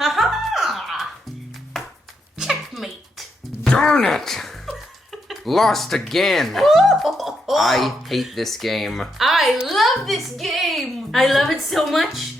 Ha-ha! Checkmate. Darn it! Lost again. I hate this game. I love this game. I love it so much,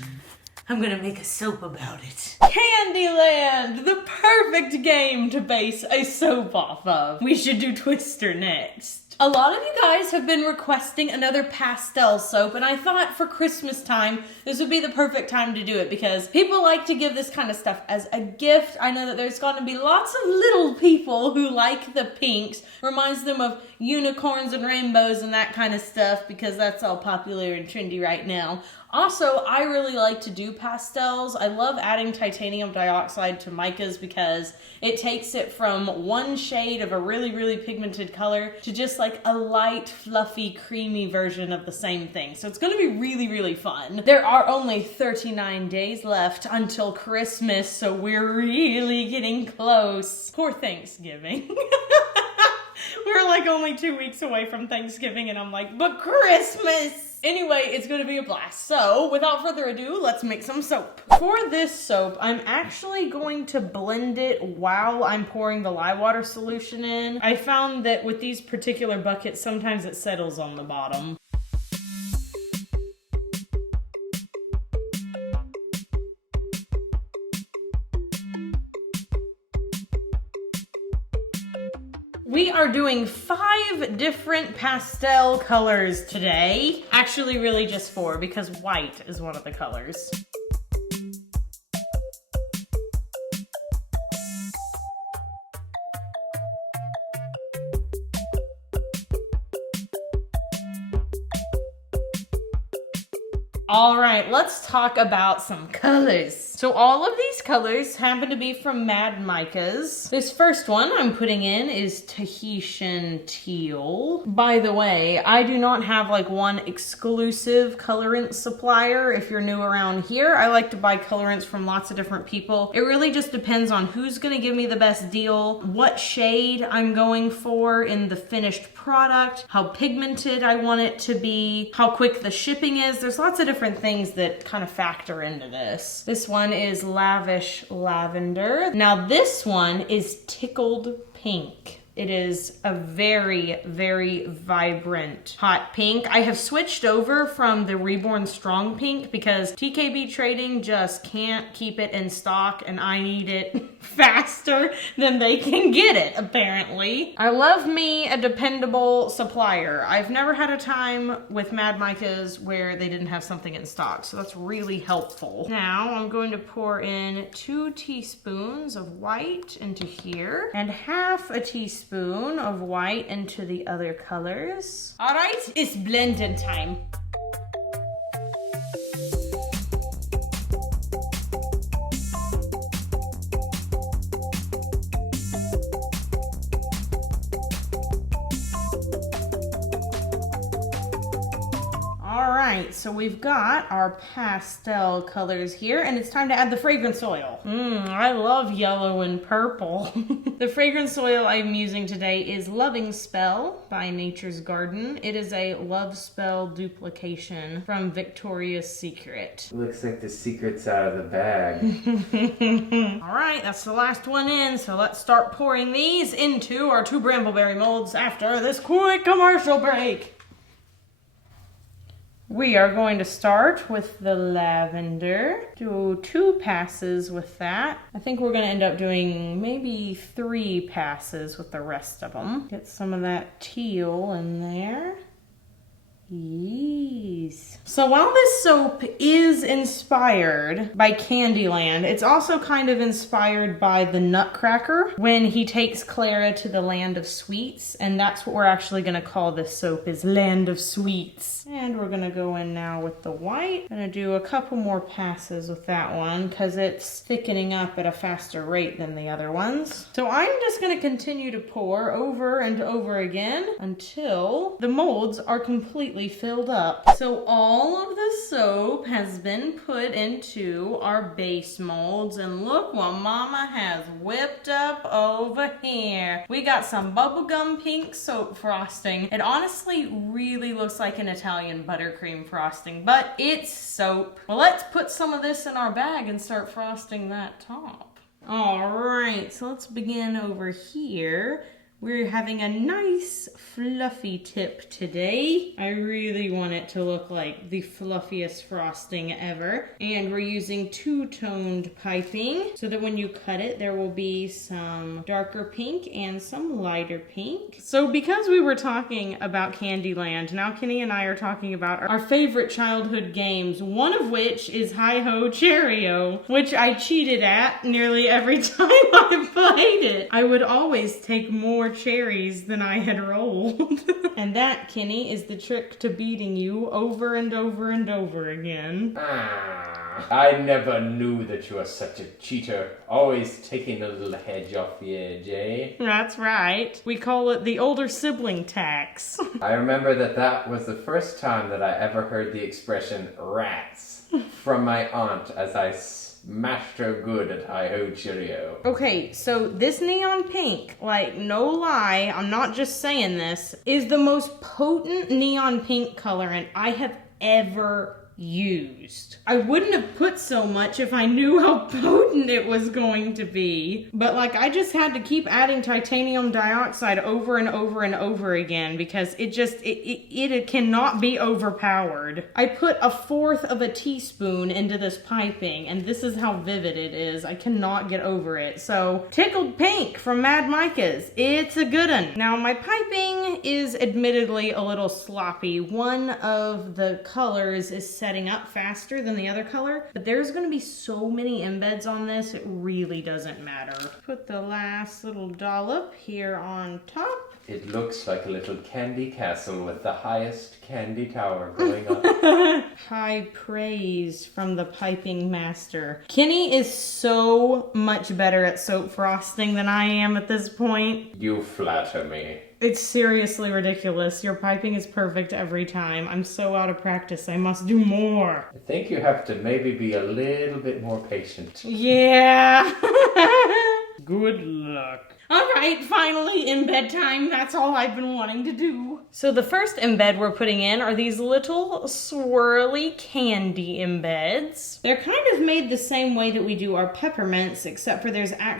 I'm gonna make a soap about it. Candyland, the perfect game to base a soap off of. We should do Twister next. A lot of you guys have been requesting another pastel soap, and I thought for Christmas time, this would be the perfect time to do it because people like to give this kind of stuff as a gift. I know that there's going to be lots of little people who like the pinks. Reminds them of unicorns and rainbows and that kind of stuff because that's all popular and trendy right now. Also, I really like to do pastels. I love adding titanium dioxide to micas because it takes it from one shade of a really, really pigmented color to just like a light, fluffy, creamy version of the same thing. So it's going to be really, really fun. There are only 39 days left until Christmas, so we're really getting close. Poor Thanksgiving. We're like only 2 weeks away from Thanksgiving and I'm like, but Christmas! Anyway, it's going to be a blast. So, without further ado, let's make some soap. For this soap, I'm actually going to blend it while I'm pouring the lye water solution in. I found that with these particular buckets, sometimes it settles on the bottom. We are doing 5 different pastel colors today. Actually, really just 4 because white is one of the colors. All right, let's talk about some colors. So all of these colors happen to be from Mad Micas. This first one I'm putting in is Tahitian Teal. By the way, I do not have like one exclusive colorant supplier. If you're new around here, I like to buy colorants from lots of different people. It really just depends on who's gonna give me the best deal, what shade I'm going for in the finished product, how pigmented I want it to be, how quick the shipping is. There's lots of different things that kind of factor into this. This one is Lavish Lavender. Now this one is Tickled Pink. It is a very, very vibrant hot pink. I have switched over from the Reborn Strong Pink because TKB Trading just can't keep it in stock and I need it faster than they can get it, apparently. I love me a dependable supplier. I've never had a time with Mad Micas where they didn't have something in stock, so that's really helpful. Now I'm going to pour in 2 teaspoons of white into here and half a teaspoon of white into the other colors. All right, it's blending time. Alright, so we've got our pastel colors here, and it's time to add the fragrance oil. I love yellow and purple. The fragrance oil I'm using today is Loving Spell by Nature's Garden. It is a Love Spell duplication from Victoria's Secret. Looks like the secret's out of the bag. Alright, that's the last one in, so let's start pouring these into our 2 Brambleberry molds after this quick commercial break. We are going to start with the lavender, do 2 passes with that. I think we're going to end up doing maybe 3 passes with the rest of them. Get some of that teal in there. Yes. So while this soap is inspired by Candyland, it's also kind of inspired by the Nutcracker when he takes Clara to the Land of Sweets, and that's what we're actually going to call this soap, is Land of Sweets. And we're going to go in now with the white. I'm going to do a couple more passes with that one because it's thickening up at a faster rate than the other ones. So I'm just going to continue to pour over and over again until the molds are completely completely filled up. So all of the soap has been put into our base molds, and look what Mama has whipped up over here. We got some bubblegum pink soap frosting. It honestly really looks like an Italian buttercream frosting, but it's soap. Well, let's put some of this in our bag and start frosting that top. All right, so let's begin over here. We're having a nice fluffy tip today. I really want it to look like the fluffiest frosting ever. And we're using two-toned piping so that when you cut it, there will be some darker pink and some lighter pink. So because we were talking about Candyland, now Kenny and I are talking about our favorite childhood games, one of which is Hi-Ho Cherry-O, which I cheated at nearly every time I played it. I would always take more cherries than I had rolled. And that, Kenny, is the trick to beating you over and over and over again. I never knew that you were such a cheater. Always taking a little hedge off the edge, eh? That's right. We call it the older sibling tax. I remember that was the first time that I ever heard the expression rats from my aunt as I smashed her good at Hi-Ho Cheerio. Okay, so this neon pink, like no lie, I'm not just saying this, is the most potent neon pink colorant I have ever used. I wouldn't have put so much if I knew how potent it was going to be. But like I just had to keep adding titanium dioxide over and over and over again because it cannot be overpowered. I put 1/4 of a teaspoon into this piping and this is how vivid it is. I cannot get over it. So Tickled Pink from Mad Micah's. It's a good one. Now my piping is admittedly a little sloppy. One of the colors is setting up faster than the other color, but there's going to be so many embeds on this, it really doesn't matter. Put the last little dollop here on top. It looks like a little candy castle with the highest candy tower going up. High praise from the piping master. Kenny is so much better at soap frosting than I am at this point. You flatter me. It's seriously ridiculous. Your piping is perfect every time. I'm so out of practice. I must do more. I think you have to maybe be a little bit more patient. Yeah. Good luck. All right, finally embed time. That's all I've been wanting to do. So the first embed we're putting in are these little swirly candy embeds. They're kind of made the same way that we do our peppermints, except for there's a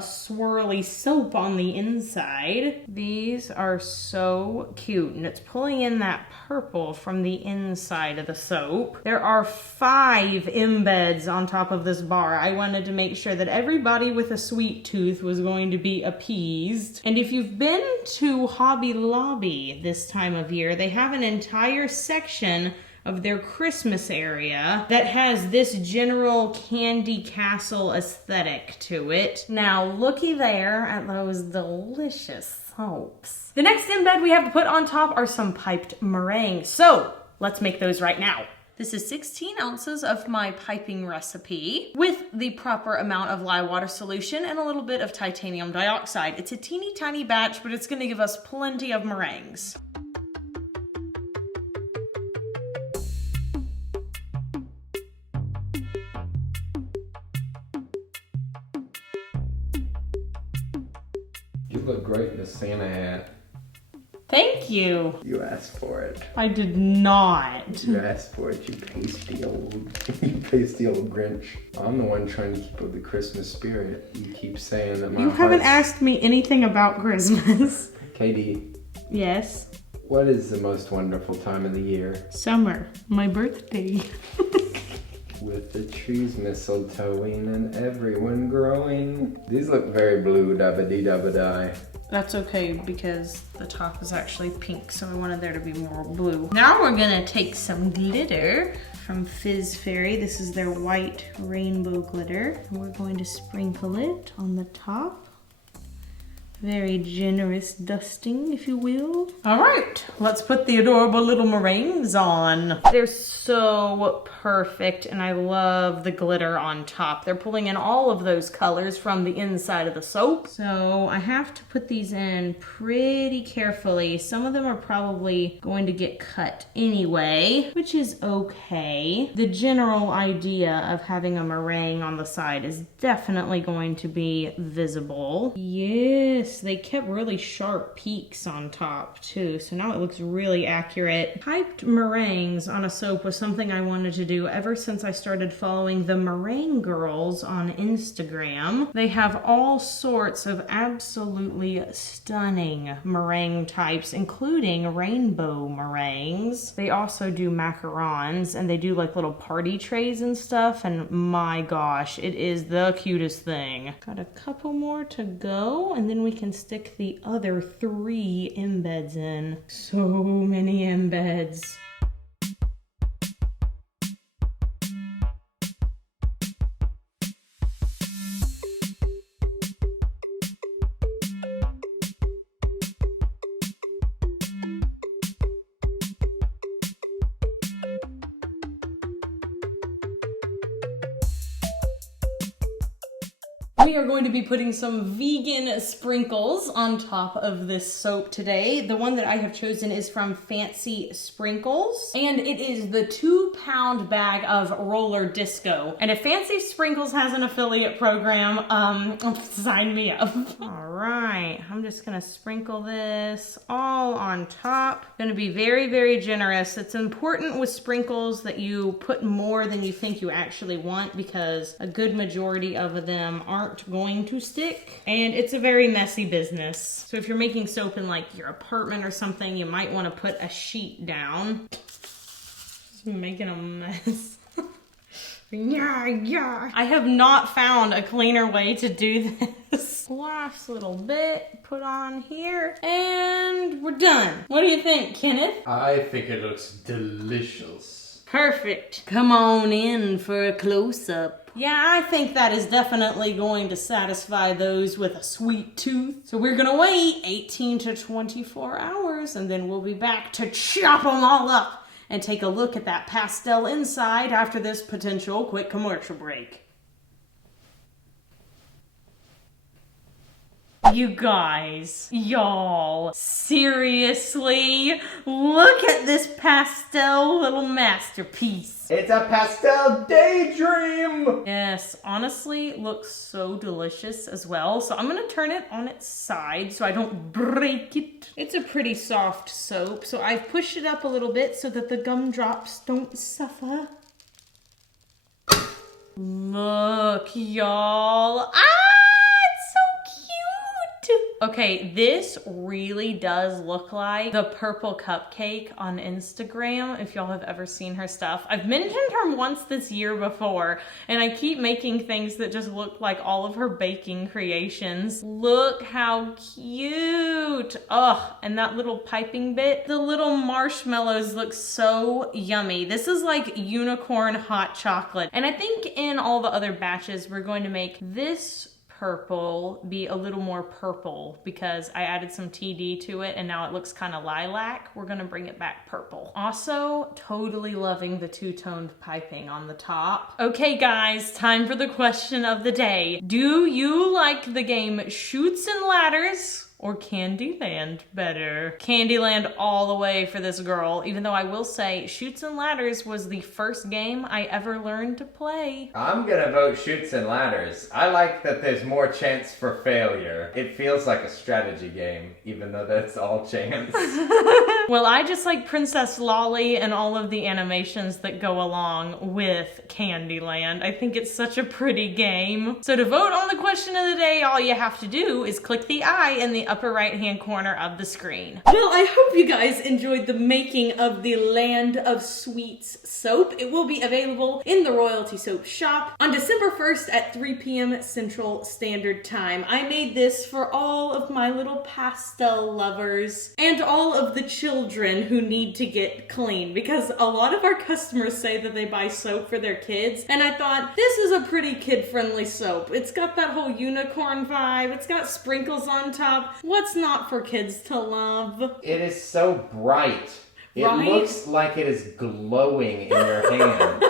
swirly soap on the inside. These are so cute, and it's pulling in that purple from the inside of the soap. There are 5 embeds on top of this bar. I wanted to make sure that everybody with a sweet tooth was going to be appeased. And if you've been to Hobby Lobby this time of year, they have an entire section of their Christmas area that has this general candy castle aesthetic to it. Now looky there at those delicious soaps. The next embed we have to put on top are some piped meringue. So let's make those right now. This is 16 ounces of my piping recipe with the proper amount of lye water solution and a little bit of titanium dioxide. It's a teeny tiny batch, but it's going to give us plenty of meringues. You look great in the Santa hat. Thank you. You asked for it. I did not. You asked for it, you pasty old Grinch. I'm the one trying to keep up the Christmas spirit. You keep saying that my You haven't asked me anything about Christmas. Katie. Yes. What is the most wonderful time of the year? Summer. My birthday. With the trees mistletoeing and everyone growing. These look very blue, dabba-dee-dabba-die. That's okay because the top is actually pink, so I wanted there to be more blue. Now we're gonna take some glitter from Fizz Fairy. This is their white rainbow glitter. We're going to sprinkle it on the top. Very generous dusting, if you will. All right, let's put the adorable little meringues on. They're so perfect, and I love the glitter on top. They're pulling in all of those colors from the inside of the soap. So I have to put these in pretty carefully. Some of them are probably going to get cut anyway, which is okay. The general idea of having a meringue on the side is definitely going to be visible. Yes. They kept really sharp peaks on top too, so now it looks really accurate. Piped meringues on a soap was something I wanted to do ever since I started following the Meringue Girls on Instagram. They have all sorts of absolutely stunning meringue types, including rainbow meringues. They also do macarons, and they do like little party trays and stuff, and my gosh, it is the cutest thing. Got a couple more to go, and then we can stick the other 3 embeds in. So many embeds. We are going to be putting some vegan sprinkles on top of this soap today. The one that I have chosen is from Fancy Sprinkles, and it is the 2-pound bag of roller disco. And if Fancy Sprinkles has an affiliate program, sign me up. All right, I'm just gonna sprinkle this all on top. Gonna be very, very generous. It's important with sprinkles that you put more than you think you actually want, because a good majority of them aren't going to stick, and it's a very messy business. So if you're making soap in like your apartment or something, you might want to put a sheet down. Just making a mess. Yeah. I have not found a cleaner way to do this. Last little bit, put on here, and we're done. What do you think, Kenneth? I think it looks delicious. Perfect. Come on in for a close-up. Yeah, I think that is definitely going to satisfy those with a sweet tooth. So we're gonna wait 18 to 24 hours, and then we'll be back to chop them all up and take a look at that pastel inside after this potential quick commercial break. You guys, y'all, seriously, look at this pastel little masterpiece. It's a pastel daydream! Yes, honestly, looks so delicious as well. So I'm gonna turn it on its side so I don't break it. It's a pretty soft soap, so I've pushed it up a little bit so that the gumdrops don't suffer. Look, y'all. Okay, this really does look like the purple cupcake on Instagram, if y'all have ever seen her stuff. I've mentioned her once this year before, and I keep making things that just look like all of her baking creations. Look how cute. Ugh, and that little piping bit. The little marshmallows look so yummy. This is like unicorn hot chocolate. And I think in all the other batches, we're going to make this purple be a little more purple because I added some TD to it and now it looks kind of lilac. We're gonna bring it back purple. Also, totally loving the two-toned piping on the top. Okay guys, time for the question of the day. Do you like the game Chutes and Ladders or Candyland better? Candyland all the way for this girl, even though I will say Chutes and Ladders was the first game I ever learned to play. I'm gonna vote Chutes and Ladders. I like that there's more chance for failure. It feels like a strategy game, even though that's all chance. Well, I just like Princess Lolly and all of the animations that go along with Candyland. I think it's such a pretty game. So to vote on the question of the day, all you have to do is click the I in the upper right-hand corner of the screen. Well, I hope you guys enjoyed the making of the Land of Sweets soap. It will be available in the Royalty Soap shop on December 1st at 3 p.m. Central Standard Time. I made this for all of my little pastel lovers and all of the children who need to get clean, because a lot of our customers say that they buy soap for their kids, and I thought this is a pretty kid-friendly soap. It's got that whole unicorn vibe. It's got sprinkles on top. What's not for kids to love? It is so bright. It Right? looks like it is glowing in your hand.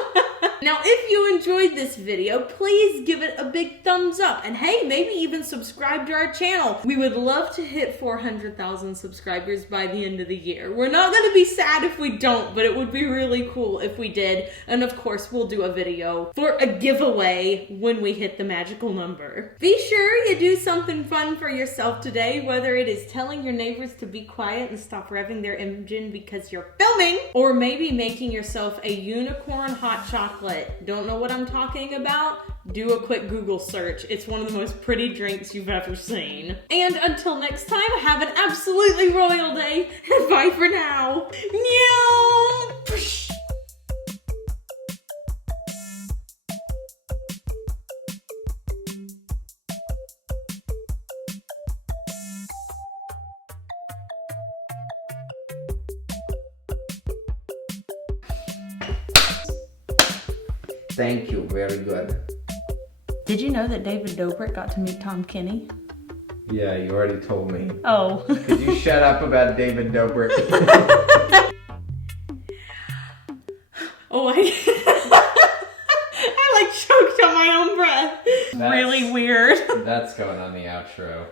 Now, if you enjoyed this video, please give it a big thumbs up. And hey, maybe even subscribe to our channel. We would love to hit 400,000 subscribers by the end of the year. We're not going to be sad if we don't, but it would be really cool if we did. And of course, we'll do a video for a giveaway when we hit the magical number. Be sure you do something fun for yourself today, whether it is telling your neighbors to be quiet and stop revving their engine because you're filming, or maybe making yourself a unicorn hot chocolate. Don't know what I'm talking about? Do a quick Google search. It's one of the most pretty drinks you've ever seen. And until next time, have an absolutely royal day, and bye for now. Meow! Thank you, very good. Did you know that David Dobrik got to meet Tom Kenny? Yeah, you already told me. Oh. Could you shut up about David Dobrik? Oh, I like choked on my own breath. Really weird. That's going on the outro.